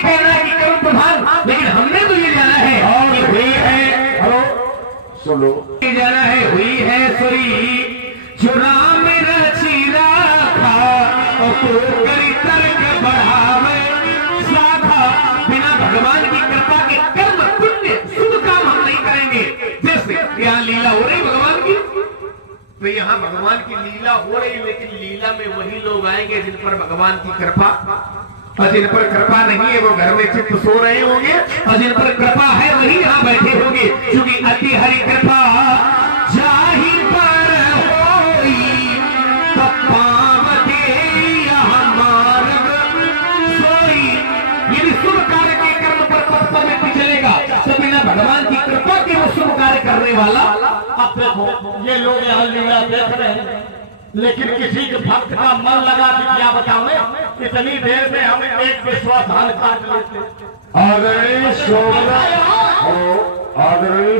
ये कहना है कि कर्म प्रधान, लेकिन हमने तो ये जाना है और हुई है, हेलो सुनो, ये जाना है हुई है सोई जो राम रची राखा और तो करी तर्क बढ़ावे साखा। बिना भगवान की कृपा के कर्म पुण्य शुभ काम हम नहीं करेंगे। जैसे यहाँ लीला हो रही भगवान की, तो यहाँ भगवान की लीला हो रही, लेकिन लीला में वही लोग आएंगे जिन पर भगवान की कृपा, और जिन पर कृपा नहीं है वो घर में चित्त सो रहे होंगे, और जिन पर कृपा है वही यहाँ बैठे होंगे। क्योंकि अति हरि कृपा जाहि पर होई तब पावते यहाँ मार्ग सोई। यदि शुभ कार्य के कर्म पर तत्पर व्यक्ति चलेगा तो बिना भगवान की कृपा के वो शुभ कार्य करने वाला। अब देखो ये लोग यहाँ लीला देख रहे हैं, लेकिन किसी के भक्त का मन लगा कि क्या बतावे, इतनी देर में हम एक विश्वाधान काट लेते। आदरणीय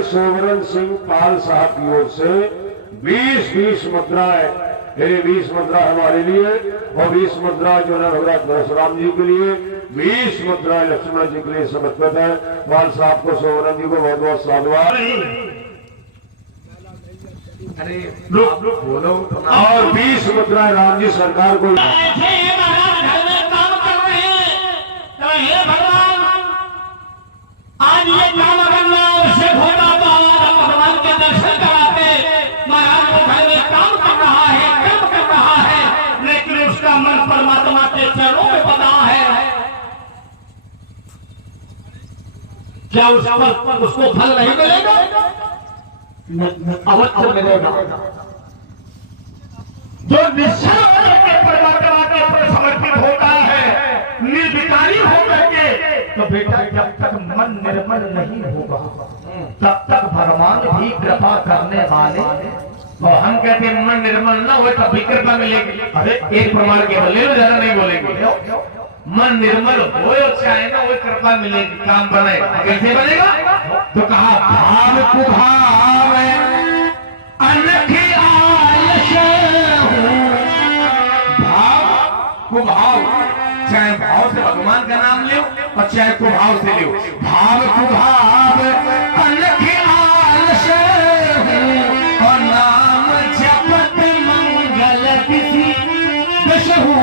सोवरन सिंह पाल साहब की ओर से 20 मुद्राएं, ये 20 मुद्रा हमारे लिए और 20 मुद्रा जो है भगवान परशुराम जी के लिए, 20 मुद्रा लक्ष्मण जी के लिए समर्पित है। पाल साहब को, सोवरन जी को बहुत बहुत साधुवाद। अरे बोलो। और 20 मुद्राएं राम जी सरकार को। आज ये काम करना उससे होता तो भगवान के दर्शन कराते। महाराज वो घर में काम कर रहा है, कर्म कर रहा है, लेकिन उसका मन परमात्मा के चरणों में बना है। क्या उसको फल नहीं मिलेगा? अवश्य मिलेगा। जो निश्चय के परमात्मा के प्रति समर्पित होता है, निर्विकारी होकर के, तो बेटा जब तक मन निर्मल नहीं होगा तब तक भगवान भी कृपा करने वाले। और हम कहते हैं मन निर्मल ना हो तब भी कृपा मिलेगी। अरे एक प्रमाण केवल ले लो, ज्यादा नहीं बोलेंगे। मन निर्मल हो चाहे ना वो कृपा मिलेगी, काम बनेगा। कैसे बनेगा? तो कहा भाव कुभाव अनखे आयश भाव कुभाव, चाहे भाव से भगवान का नाम लो और चाहे कुभाव से लो। भाव कुभाव अनखे आयश और नाम जपत मंगल तिथि दशहु।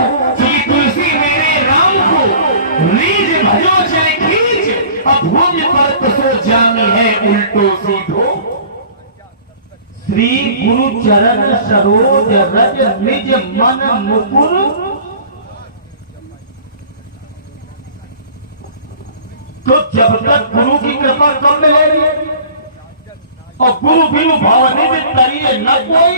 तुलसी मेरे राम को रीझ भजो चाहे खींच, अब भूमि पर कसो जामी है उल्टो सीधो। श्री गुरु चरण सरोज रज निज मन मुकुर। तो जब तक गुरु की कृपा कम मिलेगी और गुरु बिनु भवनिधि तरिए न कोई।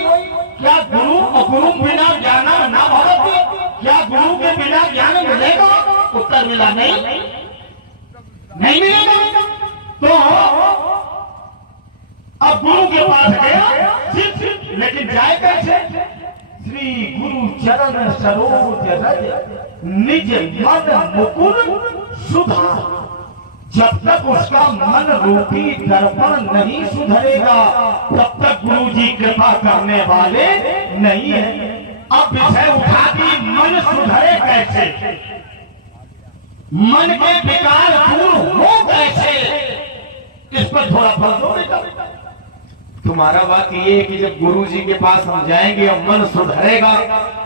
क्या गुरु और गुरु बिना ज्ञान न भवति? क्या गुरु के बिना ज्ञान मिलेगा? उत्तर मिला नहीं मिलेगा। तो अब गुरु के पास गया, लेकिन जाए कैसे? श्री गुरु चरण सरोज रज निज मन मुकुर सुधा। जब तक उसका मन रूपी दर्पण नहीं सुधरेगा तब तक गुरु जी कृपा करने वाले नहीं है। अब विषय उठा दी, मन सुधरे कैसे, मन के विकार दूर हो कैसे, इस पर थोड़ा फल दो बेटा। तुम्हारा बात ये है कि जब गुरु जी के पास हम जाएंगे और मन सुधरेगा,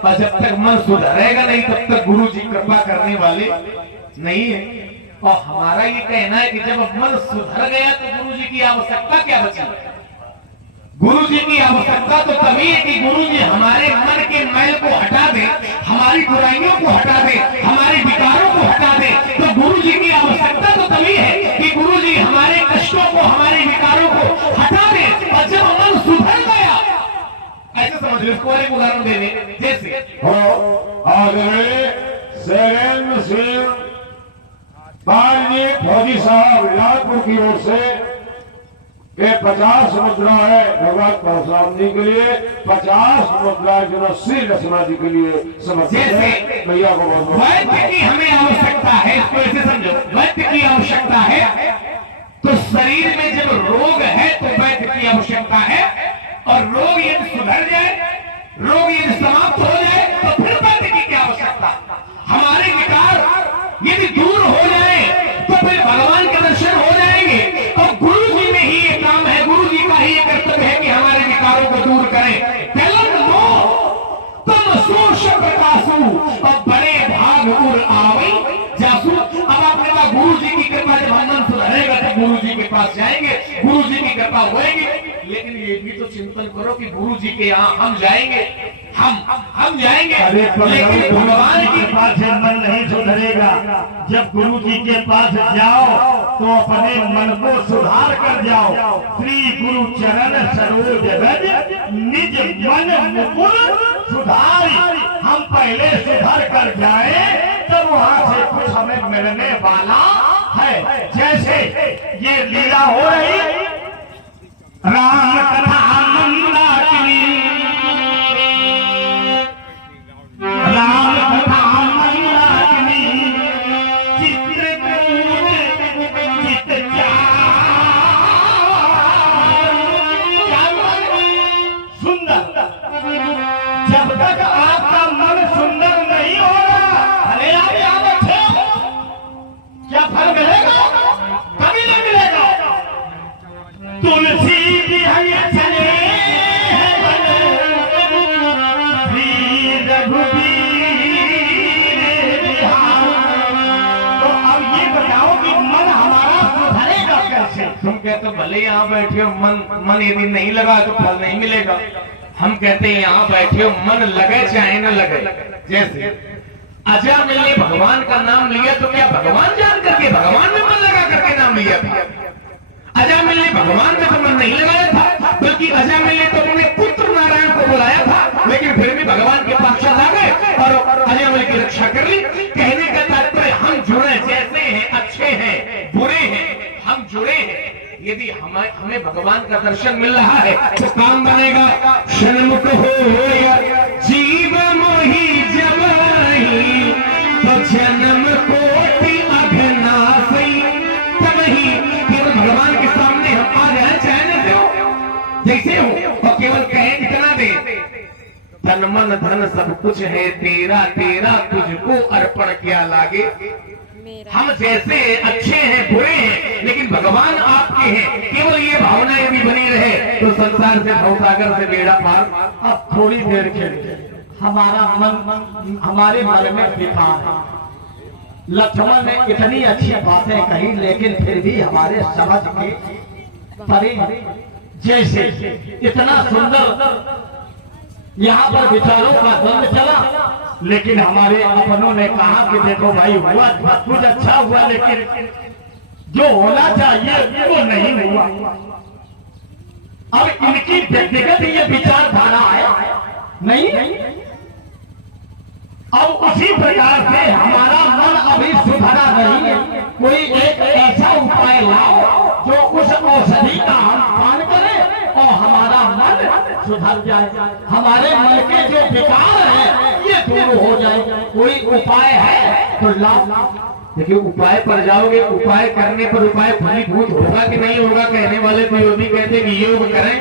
और जब तक मन सुधरेगा नहीं तब तक गुरु जी कृपा करने वाले नहीं है। और हमारा ये कहना है कि जब मन सुधर गया तो गुरु जी की आवश्यकता क्या बची? गुरु जी की आवश्यकता तो तभी है कि गुरु जी हमारे मन के मैल को हटा दे, हमारी बुराइयों को हटा दे, हमारे विकारों को हटा दे। तो गुरु जी की आवश्यकता तो तभी है कि गुरु जी हमारे कष्टों को, हमारे विकारों को हटा दे। और जब मन सुधर गया, ऐसे समझ लो, इसको एक उदाहरण दे दें। जैसे शैलेंद्र सिंह माननीय फौजी साहब लालपुर की ओर से ये 50 मुद्रा है भगवान परशुराम जी के लिए, 50 मुद्रा जो श्री लक्ष्मण जी के लिए समर्पित है। भैया को बहुत वैद्य की हमें आवश्यकता है, इसको ऐसे समझो, वैद्य की आवश्यकता है। तो शरीर में जब रोग है तो वैद्य की आवश्यकता है, और रोग यदि सुधर जाए, रोग यदि समाप्त हो जाए तो फिर वैद्य की क्या आवश्यकता? हमारे विकार यदि दूर हो जाए दूर करें। कलम लो तुम शोषक प्रकाशु और बड़े भाग उर आवे जासू। अब आपने कहा गुरु जी की कृपा जब मन सुधरेगा तो गुरु जी के पास जाएंगे, गुरु जी की कृपा होएगी। लेकिन ये भी तो चिंतन करो कि गुरु जी के यहाँ हम जाएंगे, हम जाएंगे, लेकिन भगवान की कृपा से मन नहीं सुधरेगा। जब गुरु जी के पास जाओ तो अपने मन को सुधार कर जाओ। श्री गुरु चरण सरोज रज निज मन मुकुर सुधारी। हम पहले सुधर कर जाए तब वहां से कुछ हमें मिलने वाला है। जैसे ये लीला हो रही राम कथा मंदाकिनी, राम कथा मंदाकिनी, चित्रकूट चित्तचार। सुंदर, जब तक आपका मन सुंदर नहीं होगा, अरे आप यहाँ बैठे हो, क्या फल मिलेगा? कभी नहीं मिलेगा। तुलसी बिहय चले हैं श्री रघुबीर बिहार। तो अब ये बताओ कि मन हमारा सुधरेगा कैसे? तुम कहते हो भले यहाँ बैठे हो, मन यदि नहीं लगा तो फल नहीं मिलेगा। हम कहते हैं यहाँ बैठे हो, मन लगे चाहे न लगे। जैसे अजा मिलने भगवान का नाम लिया तो क्या भगवान जान करके भगवान में मन लगा करके नाम लिया था? अजा मिलने भगवान में तो मन नहीं लगाया था, बल्कि अजा मिलने तो उन्होंने पुत्र नारायण को बुलाया था, लेकिन फिर भी भगवान के पास चला गए और अजा मिल की रक्षा कर ली। कहने का तात्पर्य हम जुड़े, जैसे हैं, अच्छे हैं, बुरे हैं, हम जुड़े हैं। यदि हमें भगवान का दर्शन मिल रहा है तो काम बनेगा। षण्मुख हो जीव मोहि जवाही, तो जन्म कोटि अघनासई। तब ही केवल भगवान के सामने हम आ जाए, चाहे न हो जैसे हो, और केवल कहें इतना दे, तन मन धन सब कुछ है तेरा, तेरा तुझको अर्पण क्या लागे। हम जैसे अच्छे हैं, बुरे हैं, लेकिन भगवान आपके हैं। केवल ये भावना यदि बनी रहे तो संसार से, भवसागर से बेड़ा पार। अब थोड़ी देर के लिए हमारा मन, हमारे मन में विकार है। लक्ष्मण ने इतनी अच्छी बातें कही, लेकिन फिर भी हमारे समझ के परे। जैसे इतना सुंदर यहाँ पर विचारों का द्वंद चला, लेकिन हमारे अपनों ने कहा कि देखो भाई, हुआ कुछ अच्छा हुआ, लेकिन जो होना चाहिए वो नहीं हुआ। अब इनकी व्यक्तिगत ये विचारधारा है नहीं। अब उसी प्रकार से हमारा मन अभी सुधरा नहीं है। कोई एक ऐसा उपाय लाओ जो उस औषधि का हम पान करें और हमारा मन सुधर जाए, हमारे मन के जो विकार है ये दूर हो जाए। कोई उपाय है तो लाओ। देखिए उपाय पर जाओगे, उपाय करने पर उपाय फलीभूत होगा कि नहीं होगा। कहने वाले तो योगी कहते कि योग करें,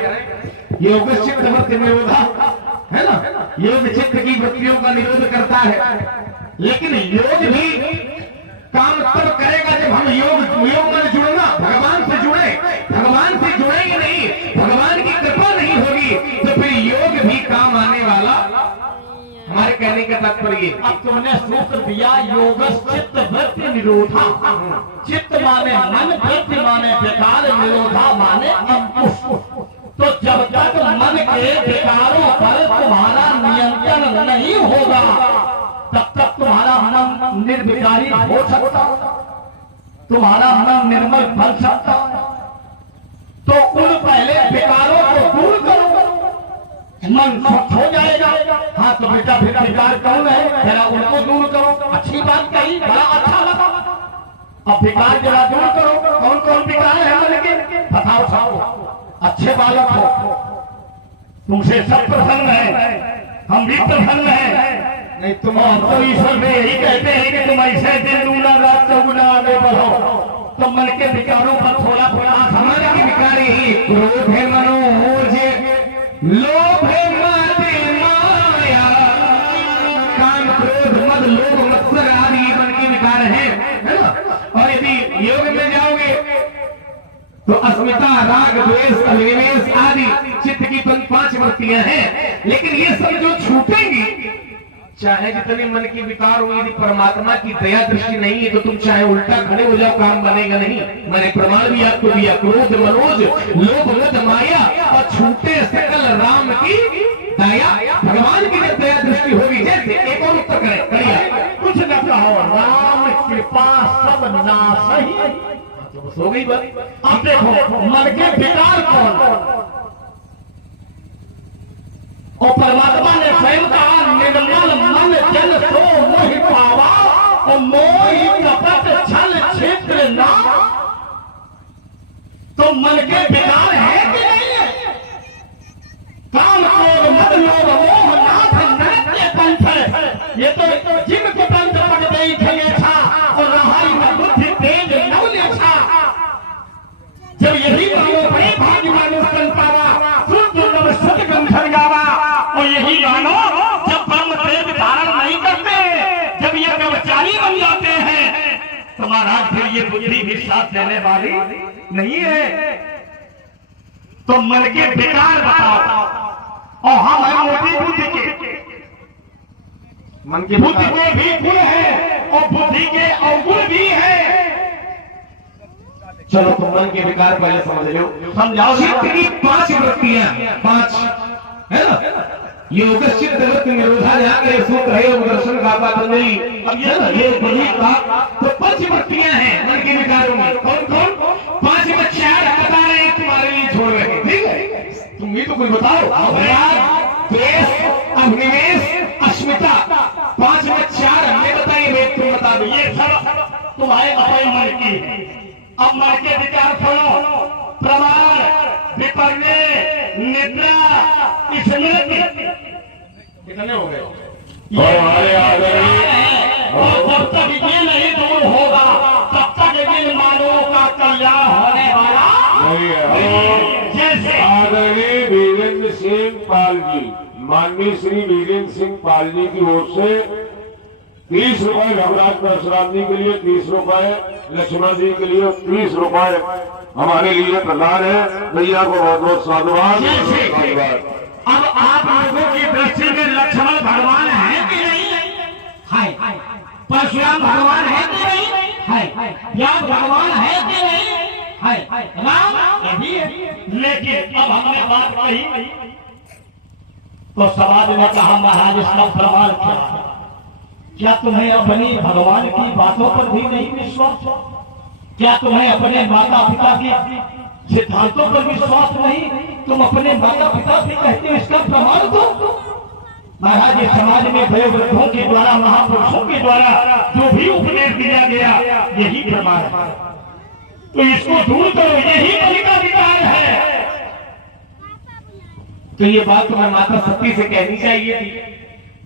योग चित्त वृत्ति निरोधा, है ना, योग चित्त की वृत्तियों का निरोध करता है। लेकिन योग भी काम तब करेगा जब हम योग में जुड़ना, भगवान से जुड़े। भगवान से जुड़ेंगे नहीं, भगवान की कृपा नहीं होगी तो फिर योग भी काम आने वाला। हमारे कहने का तात्पर्य, अब तुमने सूत्र दिया योग चित्त वृत्ति निरोधा। चित्त माने मन, वृत्ति माने विकार, निरोधा माने अंकुश। तो जब तक मन के विकारों पर तुम्हारा नियंत्रण नहीं होगा तब तक तुम्हारा मन निर्विकारी हो सकता, तुम्हारा मन निर्मल बन सकता। तो उन पहले विकारों को दूर करो, मन स्वच्छ हो जाएगा। हाँ तो बेटा फिर विकार कौन है, जरा उनको दूर करो। अच्छी बात कही, बड़ा अच्छा लगा। अब विकार जरा दूर करो। कौन कौन विकार है मन के, बताओ सबको। अच्छे बालक हो, तुमसे सब प्रसन्न है, हम भी प्रसन्न हैं। नहीं तुम तो ईश्वर में यही कहते हैं कि तुम ऐसे दिन दूना रात चौगुना आगे बढ़ो। तो मन के विकारों पर थोड़ा थोड़ा हमारे के विकार यही क्रोध है, मनोज, लोभ है, मद माया, काम क्रोध मद लोभ मत्सर आदि मन के विकार हैं, है ना। और यदि योग में जाओगे तो अस्मिता, राग, द्वेष, अभिनिवेश आदि चित्त की 5 वृत्तियां हैं, लेकिन ये सब जो छूटेंगी, चाहे जितने मन की विकार हो, यदि परमात्मा की दया दृष्टि नहीं है तो तुम चाहे उल्टा खड़े हो जाओ, काम बनेगा नहीं। मैंने प्रमाण भी आपको दिया, क्रोध, मनोज, लोभ, मद, माया और छूटे सकल राम की दया। भगवान की जब दया दृष्टि होगी, जैसे एक और उत्तर करें, करिए कुछ न कहो, राम कृपा सब नाश ही। हो गई बात। अब देखो मन के विकार कौन, और परमात्मा ने स्वयं कहा, निर्मल मन जन सो मोहि पावा, और मोहि कपट छल क्षेत्र ना। तो मन के विकार है कि नहीं है? काम, क्रोध, मद, लोभ, मोह, नाथ, नृत्य, कंठ, ये तो जिनके पंथ पट गई था, और रहाई न बुद्धि तेज नवल छा। जब यही मानो बड़े भाग्य मानो बन पावा, शुद्ध नव शुद्ध गंधर गावा। और यही मानो जब ब्रह्म तेज धारण नहीं करते, जब ये कर्मचारी बन जाते हैं, तो महाराज फिर ये बुद्धि भी साथ देने वाली नहीं है। तो मन के विकार बताओ, और हम है मोटी बुद्धि के, मन की बुद्धि के भी गुण है और बुद्धि के अवगुण भी है। चलो तो मन के विकार पहले समझ लो, समझाओ। चित्त की 5 वृत्तियां, 5 है ना। योग चित्त वृत्ति निरोधा, जहाँ के सूत्र है योग दर्शन का पतंजलि, अब ये ना ये बड़ी का तो 5 वृत्तियां हैं मन के विकारों में। कौन कौन? 5 में 4 बता रहे हैं, तुम्हारे लिए छोड़ रहे, ठीक है। तुम ही तो कुछ बताओ। राग, द्वेष, अभिनिवेश, अस्मिता, 5 में 4 हमने बताइए, वेद तुम बता दो। ये सब तुम्हारे अपने मन की है। अब मन के विचार सुनो, प्रमाण, विपर्य, निद्रा, स्मृति, कितने हो गए? हमारे आदरणीय और जब तक ये नहीं दूर होगा, तब तक इन मानवों का कल्याण होने वाला नहीं है। जैसे आदरणीय वीरेंद्र सिंह पाल जी, माननीय श्री वीरेंद्र सिंह पाल जी की ओर से 30 रुपए घबराहट परशुराम जी के लिए, 30 रुपए लक्ष्मण जी के लिए, 30 रुपए हमारे लिए प्रदान है। भैया को बहुत बहुत साधुवाद। धन्यवाद। अब आप लोगों की दृष्टि में लक्ष्मण भगवान है कि नहीं है? परशुराम भगवान है कि नहीं है? याद भगवान है कि नहीं है? राम यही है। लेकिन अब हमने बात कही तो समाज ने कहा, महाराज इसका प्रमाण क्या है? क्या तुम्हें अपनी भगवान की बातों पर भी नहीं विश्वास? क्या तुम्हें अपने माता पिता की सिद्धांतों पर विश्वास नहीं? तुम अपने माता पिता से कहते हो, इसका प्रमाण दो। महाराज ये समाज में बड़े वृद्धों के द्वारा, महापुरुषों के द्वारा जो भी उपदेश दिया गया, यही प्रमाण है। तो इसको दूर करो, यही बलि का विकार है। तो ये बात तुम्हें माता सती से कहनी चाहिए थी।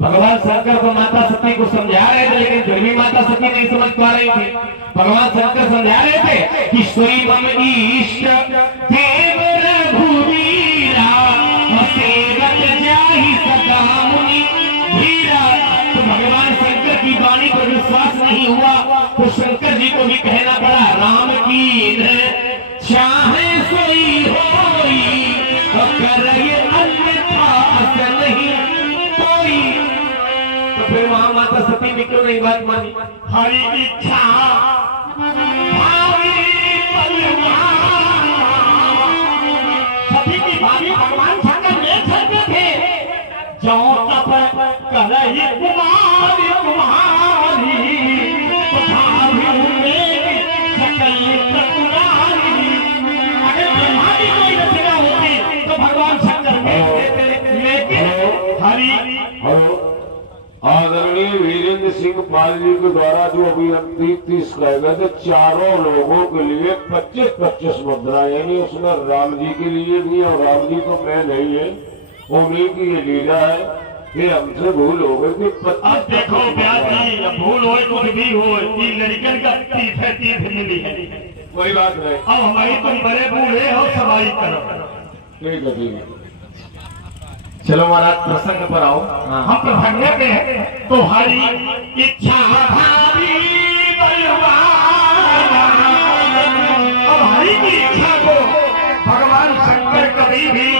भगवान शंकर को माता सती को समझा रहे थे, लेकिन फिर भी माता सती नहीं समझ पा रही थी। भगवान शंकर समझा रहे थे कि ईश्वरी मम ईष्ट देव रघुवीरा, सेवक जाहि सदा मुनि धीरा। तो भगवान शंकर की वाणी पर विश्वास नहीं हुआ, तो शंकर जी को भी कहना पड़ा, राम की चाहे सोई होई, करे अन्यथा नहीं कोई। तो फिर वहां माता सती ने क्यों नहीं बात मानी? हरि इच्छा भावी बलवान। सती की भावी भगवान शंकर ले सकते थे। जो तप करहि कुमारी कुमारी, तो भावी में सकल त्रकुरारी। अगर ब्रह्मा की कोई रचना होती तो भगवान शंकर भेज देते, लेकिन हरि। आदरणीय वीरेंद्र सिंह पाल जी के द्वारा जो अभी हम 30 कहे गए थे, चारों लोगों के लिए 25-25 मुद्रा, यानी उसमें राम जी के लिए भी, और राम जी तो मैं नहीं है, उन्हीं की ये लीला है। ये हमसे भूल हो गई थी। अब देखो ब्याजी, भूल हो कुछ भी हो, लड़कन का तीर्थ मिली है, कोई बात नहीं। अब हमारी तुम बड़े बूढ़े हो, सवाई करो। ठीक है, ठीक है। चलो महाराज प्रसंग पर आओ। हम तो भगने पे हैं, तो हरी इच्छा भावी बलवान। अब हरी की इच्छा को भगवान शंकर कभी भी